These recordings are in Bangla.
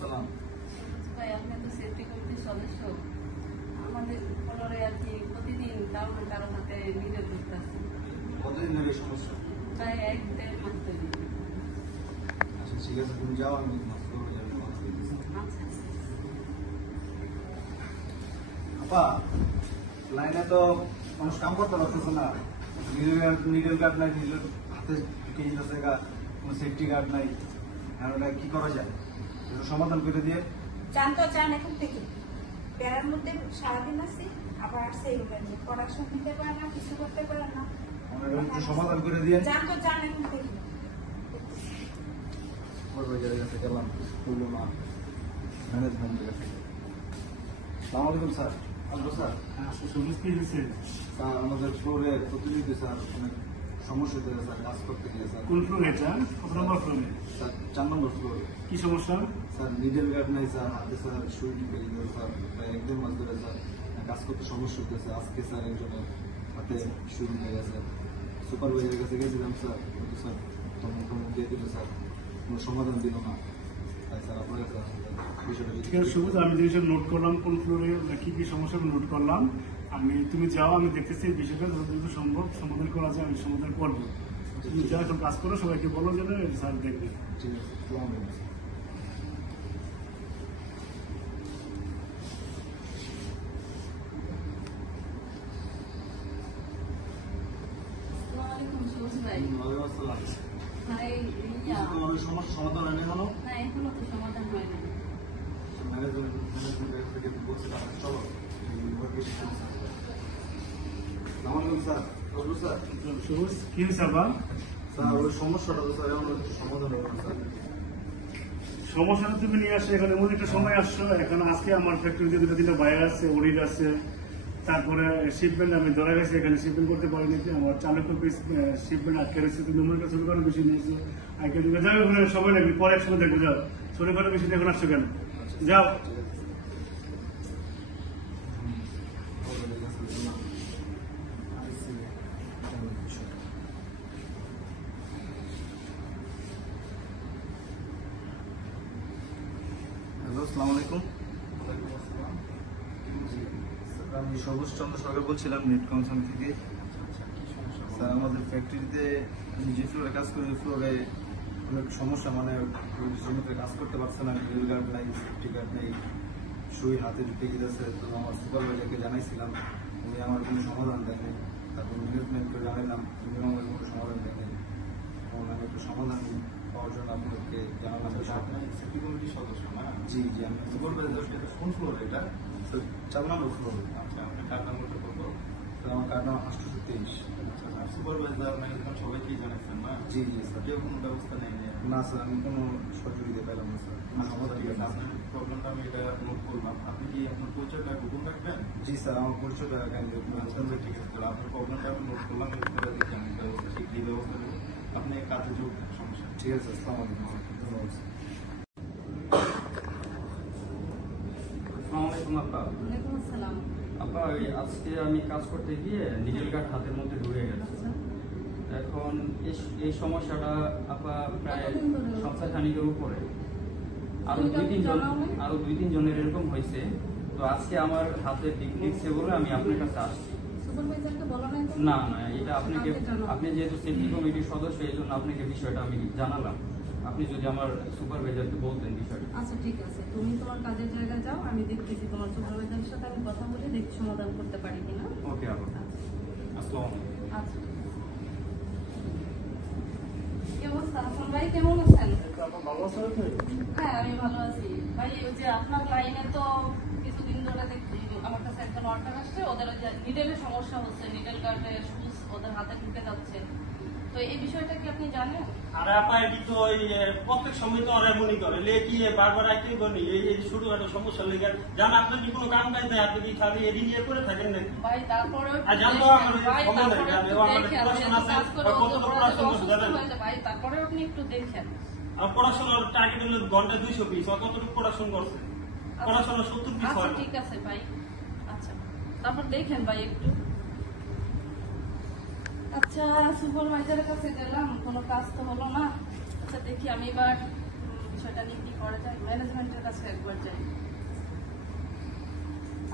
আসসালাম। ভাই আপনি তো সেফটি কমিটির সদস্য, আমাদের ফ্লোরে আর কি প্রতিদিন কারো না কারো হাতে নিডেল ঢুকতেছে। কতদিন ধরে সমস্যা? প্রায় 1-1.5 মাস ধরে। আচ্ছা ঠিক আছে, তুমি যাও, আমি তোমার ফ্লোরে যাবো, কথা বলতেছি। আচ্ছা আপা, লাইনে তো মানুষ কাম করতে পারতেছে না, নিডেল গার্ড নাই, নিডেল হাতে ঢুকে যেতেছে, কোনো সেফটি গার্ড নাই। এখন এটা কি করা যায়, একটু সমাধান করে দিয়ে। চান তো চান এখন থেকে প্যারার মধ্যে সারাদিন আছি, আবার আসছে এই রুমে পড়াশোনা নিতে পারে না, কিছু করতে পারে না। আমরা একটু সমাধান করে দিয়ে। চান তো চান এখন থেকে। সুপারভাইজারের কাছে গেলাম, বললো না ম্যানেজমেন্টের কাছে। সালাম আলাইকুম স্যার। Hello sir. স্যার আমাদের ফ্লোরে প্রতিনিধি স্যার অনেক সমস্যা হতে স্যার, কাজ করতে গিয়ে স্যার। কোন ফ্লোর এটা? কত নম্বর ফ্লোরে? স্যার 4 নম্বর ফ্লোরে। কি সমস্যা? স্যার নিডেল গার্ড নাই স্যার, হাতে স্যার সুই ঢুকে গেছে স্যার, প্রায় 1-1.5 মাস ধরে স্যার কাজ করতে সমস্যা হতেছে। আজকে স্যার একজনের হাতে সুই ঢুকে গেছে, সুপারভাইজারের কাছে গেছিলাম স্যার, কিন্তু স্যার তখন দিয়ে দিল স্যার, কোনো সমাধান দিল না। তাই স্যার আপনার কাছে আসলাম, বিষয়টা ঠিক আছে সবুজ, আমি জিনিসটা নোট করলাম, কোন ফ্লোরে কি কি সমস্যা নোট করলাম। তুমি যাও, আমি দেখতেছি এই বিষয়টা যতটুকু সম্ভব সমাধান করা যায় আমি সমাধান করবো। তুমি যা এখন কাজ করো, সবাইকে বলো যেন স্যার দেখবে। ঠিক আছে, আসসালামু আলাইকুম। আসসালামাইকুম সবুজ ভাই। ওয়ালাইকুম আসসালাম। ভাই তোমাদের সমস্যা সমাধান হয়নি এখনো? না, এখনো তো সমাধান হয় না। ম্যানেজমেন্ট থেকে বলছিলাম চলো স্যার। বলবো স্যার। সবুজ কি হয়েছে আবার? স্যার ওই সমস্যাটা তো স্যার এখন একটু সমাধান হবে না স্যার। সমস্যাটা তুমি নিয়ে আসো এখানে, এমন একটা সময় আসছো এখন। আজকে আমার ফ্যাক্টরিতে 2-3টা বাইরে আছে, অডিট আছে, তারপরে শিপমেন্ট আমি ধরে গেছি, এখানে শিপমেন্ট করতে পারিনি। আমার চালকের শিপমেন্ট আটকে রয়েছে, তুমি মনে করছো ছোট করে বেশি নিয়েছো, আজকে তুমি যাও, ওখানে সময় লাগবে, পরে একসময় দেখবো। যাও, ছোট করে বেশি এখন আসছো কেন? যাও। হ্যালো, আসসালামু আলাইকুম। আমি সবুজ চন্দ্র সরকার বলছিলাম, নেট কনসার্ন থেকে। স্যার আমাদের ফ্যাক্টরিতে আমি যে ফ্লোরে কাজ করি, ফ্লোরে অনেক সমস্যা, মানে জমিতে কাজ করতে পারছে না, রেল গার্ড নাই, সেফটি গার্ড নেই, সুই হাতে ঢুকে গেছে। তো আমার সুপারভাইজারকে জানাইছিলাম, উনি আমার কোনো সমাধান দেয়নি। তারপর ম্যানেজমেন্টকে জানাইলাম, উনিও আমার কোনো সমাধান দেয়নি। এবং আমি একটু সমাধান পাওয়ার জন্য আপনাদেরকে জানালাম। সেফটি কমিটির সদস্য না? জি জি, আমি সুপারভাইজার কোন ফ্লোর এটা? 4 নম্বর ফ্লোরে। আচ্ছা, আপনার কার্ড নাম্বারটা কত? আমার কার্ড নাম 823। আচ্ছা, আর সুপারভাইজার ম্যানেজমেন্ট সবাইকেই জানাচ্ছেন না? জি জি স্যার। কেউ কোনো ব্যবস্থা নেয়নি? না স্যার, আমি কোনো সহযোগিতা পেলাম না স্যার। আচ্ছা, ঠিক আছে, আপনার প্রবলেমটা আমি এটা নোট করলাম। আপনি কি আপনার পরিচয়টা গোপন রাখবেন? জি স্যার, আমার পরিচয়টা আচ্ছা, ঠিক আছে, তাহলে আপনার প্রবলেমটা আমি নোট করলাম, এরপরে দেখি আমি ব্যবস্থা শীঘ্রই ব্যবস্থা নেব। আপনি কাজে যোগ দেন, সমস্যা নেই। ঠিক আছে, আসসালামু আলাইকুম। ধন্যবাদ স্যার। আসসালামু আলাইকুম আপা। ওয়ালাইকুম আসসালাম। আপা, আজকে আমি কাজ করতে গিয়ে নিডেল গার্ড হাতের মধ্যে ঢুকে গেছে। এখন এই সমস্যাটা আপা প্রায় সপ্তাহখানিকের উপরে, আরো 2-3 জনের এরকম হয়েছে। তো আজকে আমার হাতে দেখছে বলে আমি আপনার কাছে আসছি। সুপারভাইজারকে বলো নাই তো? না না, এটা আপনি যেহেতু সেফটি কমিটির সদস্য, এই জন্য আপনাকে বিষয়টা আমি জানালাম। আপনি যদি আমার সুপারভাইজারকে বলতেন বিষয়টা। আচ্ছা ঠিক আছে, তুমি তোমার কাজের জায়গায় যাও, আমি দেখতেছি তোমার সুপারভাইজারের সাথে আমি কথা বলে দেখি সমাধান করতে পারি কিনা। ওকে আপা, আসসালামু আলাইকুম। আচ্ছা, কি অবস্থা? হাসান ভাই কেমন আছেন? ভালো আছো? হ্যাঁ আমি ভালো আছি ভাই। ওই যে আপনার লাইনে তো কিছুদিন ধরে দেখছি আমার কাছে একজন ওয়ার্কার আসছে, ওদের ওই যে নিডেলের সমস্যা হচ্ছে, নিডেল গার্ডে শুজ ওদের হাতে ঢুকে যাচ্ছে। তো এই বিষয়টা কি আপনি জানেন? আরে আপা, এটি তো ওই প্রত্যেক সময় তো ওরা মনে করে লে কি বারবার একই বলি, এই ছোট একটা সমস্যা লেগে জান। আপনার কি কোনো কাম কাজ নেই? আপনি কি খালি এদিন ইয়ে করে থাকেন নাকি? ভাই তারপরে আর জানতো আমার পড়াশোনা আছে, কতটা পড়াশোনা করতে জানেন? ভাই তারপরে আপনি একটু দেখেন। আর পড়াশোনার টার্গেট হলো ঘন্টা 200 পিস, কতটুকু পড়াশোনা করছে? পড়াশোনা 70 পিস আচ্ছা হয় না। ঠিক আছে ভাই, আচ্ছা তারপর দেখেন ভাই একটু। আচ্ছা, সুপারভাইজারের কাছে গেলাম, কোনো কাজ তো হলো না। আচ্ছা দেখি আমি এবার বিষয়টা বিষয়টা নিয়ে কি করা যায়, ম্যানেজমেন্টের কাছে একবার যাই।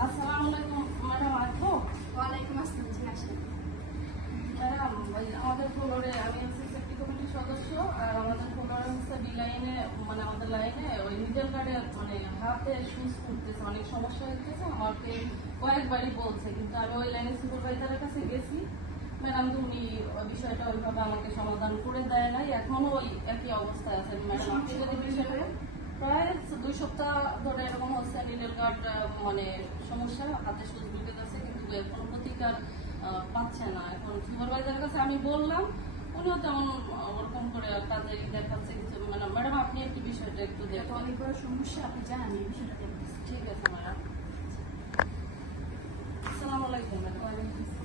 আসসালামু আলাইকুম ম্যাডাম, আসবো? ওয়ালাইকুম আসসালাম, জি আসেন। ম্যাডাম, ওই আমাদের ফ্লোরে আমি হচ্ছে সেফটি কমিটির সদস্য, আর আমাদের ফ্লোরে হচ্ছে ডি লাইনে মানে আমাদের লাইনে ওই মিডল গার্ডে মানে হাতে শুজ করতেছে, অনেক সমস্যা হইতেছে। আমাকে কয়েকবারই বলছে, কিন্তু আমি ওই লাইনে সুপারভাইজারের কাছে গেছি ম্যাডাম, তো উনি ওই বিষয়টা ওইভাবে আমাকে সমাধান করে দেয় নাই, এখনো ওই একই অবস্থায় আছে। ম্যাডাম, আপনি যদি বিষয়টা প্রায় 2 সপ্তাহ ধরে এরকম হচ্ছে, নিডল গার্ড মানে সমস্যা, হাতে শুজ ঢুকে যাচ্ছে, কিন্তু কোনো প্রতিকার পাচ্ছে না। এখন সুপারভাইজারের কাছে আমি বললাম, উনিও তেমন ওরকম করে তাদের দেখাচ্ছে কিছু। ম্যাডাম আপনি একটু বিষয়টা একটু এটা তো দেখুন। অনেক বড় সমস্যা, আপনি জানেন এই বিষয়টা দেখতেছি। ঠিক আছে ম্যাডাম। আসসালামু আলাইকুম ম্যাডাম। ওয়ালাইকুম আসসালাম।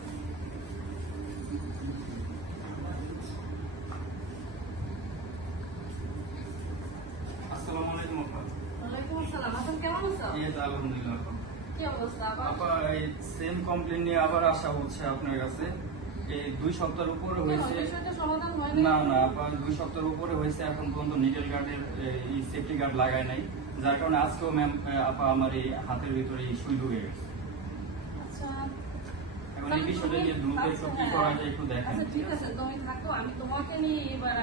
আসসালামু আলাইকুম আপা। ওয়ালাইকুম আসসালাম। আপনি কেমন আছো? এই তো আলহামদুলিল্লাহ আপা। কি অবস্থা আবার? আপা এই সেম কমপ্লেন নিয়ে আবার আসা হচ্ছে আপনার কাছে। এই 2 সপ্তাহের উপরে হয়েছে। বিষয়টা সমাধান হয়নি? না না আপা, 2 সপ্তাহের উপরে হয়েছে, এখন পর্যন্ত নিডল গার্ডের এই সেফটি গার্ড লাগায় নাই, যার কারণে আজকেও ম্যাম আপা আমার এই হাতের ভিতরে এই সুই ঢুকে গেছে। আচ্ছা, এখন এই বিষয়টা নিয়ে দ্রুত একটু কি করা যায় একটু দেখেন। আচ্ছা ঠিক আছে, তুমি থাকো, আমি তোমাকে নিয়ে এবার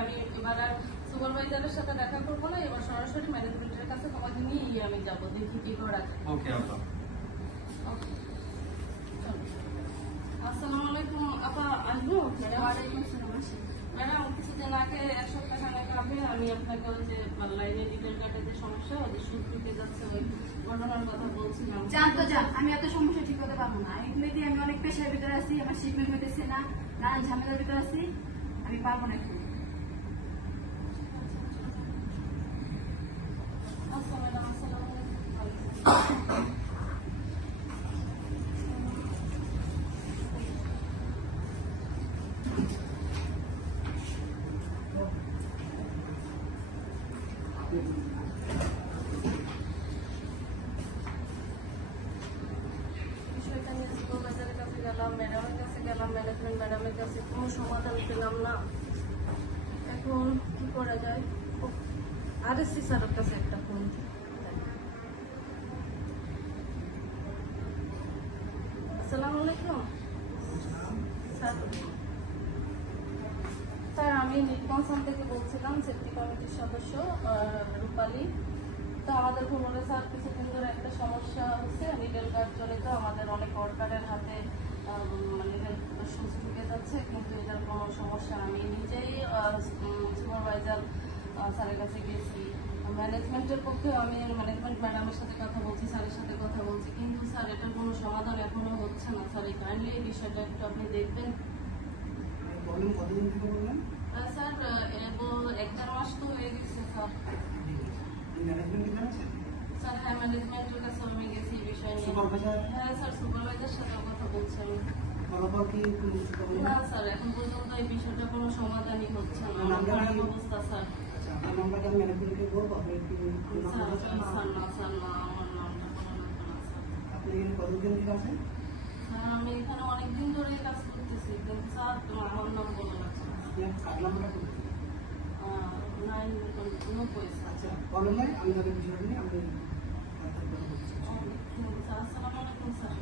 আর সুপারভাইজারের সাথে দেখা করবো না, এবার সরাসরি ম্যানেজমেন্টের কাছে তোমাকে নিয়ে আমি যাবো, দেখি কি করা যায়। ওকে আপা। ওকে, চলো। আসসালামু আলাইকুম আপা, আসবো? ওয়ালাইকুম আসসালাম, আসেন। ম্যাডাম, কিছুদিন আগে 1 সপ্তাহ খানেক আগে আমি আপনাকে ওই যে লাইনে ডিটেল কার্ডের যে সমস্যা, ওদের সুদ ঢুকে যাচ্ছে, ওই ঘটনার কথা বলছিলাম। যান তো যান, আমি এত সমস্যা ঠিক করতে পারবো না। এগুলো দিয়ে আমি অনেক পেশার ভিতরে আছি, আমার শিপমেন্ট হইতেছে না, নানান ঝামেলার ভিতরে আছি, আমি পারবো না এখন। আচ্ছা ম্যাডাম, আসসালামু আলাইকুম। বিষয়টা নিয়ে সুপারভাইজারের কাছে গেলাম, ম্যাডামের কাছে গেলাম, ম্যানেজমেন্ট ম্যাডামের কাছে, কোনো সমাধান পেলাম না। এখন কি করা যায়? আরএসসি স্যারের কাছে একটা ফোন। আসসালামু আলাইকুম স্যার। স্যার, আমি নিটকনসার্ন থেকে বলছিলাম, সেফটি কমিটির সদস্য রূপালী। তো আমাদের ফ্লোরে স্যার কিছুদিন ধরে একটা সমস্যা হচ্ছে, নিডল গার্ড জনিত আমাদের অনেক ওয়ার্কারের হাতে মানে সুচ ঢুকে যাচ্ছে, কিন্তু এটার কোনো সমস্যা আমি নিজেই সুপারভাইজার স্যারের কাছে গেছি, ম্যানেজমেন্টের পক্ষে আমি ম্যানেজমেন্ট ম্যাডামের সাথে কথা বলছি, স্যারের সাথে কথা বলছি, কিন্তু স্যার এটার কোনো সমাধান এখনো হচ্ছে না। স্যার, এই কাইন্ডলি এই বিষয়টা একটু আপনি দেখবেন। কতদিন থেকে বললেন? স্যার, 1-1.5 মাস তো হয়ে গেছে স্যার। ম্যানেজমেন্ট জানাচ্ছেন? স্যার হ্যাঁ, ম্যানেজমেন্টের কাছে আমি গেছি এই বিষয় নিয়ে। সুপারভাইজার? হ্যাঁ স্যার, সুপারভাইজার সাথে কথা বলছি আমি। ফলাফল কি পুলিশ না স্যার, এখন পর্যন্ত এই বিষয়টা কোনো সমাধানই হচ্ছে না। আমার খারাপ অবস্থা স্যার। আচ্ছা, আপনার নামটা আমি ম্যানেজমেন্টকে বলবো, আপনি কি স্যার স্যার না স্যার, না, আমার নামটা কোনো লাগবে না স্যার। আপনি এখানে কতদিন থেকে আছেন? স্যার, আমি এখানে অনেকদিন ধরে কাজ করতেছি, কিন্তু স্যার আমার নাম বলা লাগছে না। আপনার কার্ড নাম্বারটা কোথায়? 990 স্যার। আচ্ছা, বলেন নাই, আমি তাদের বিষয়টা নিয়ে আমি ঠিক আছে স্যার, আসসালামু আলাইকুম স্যার।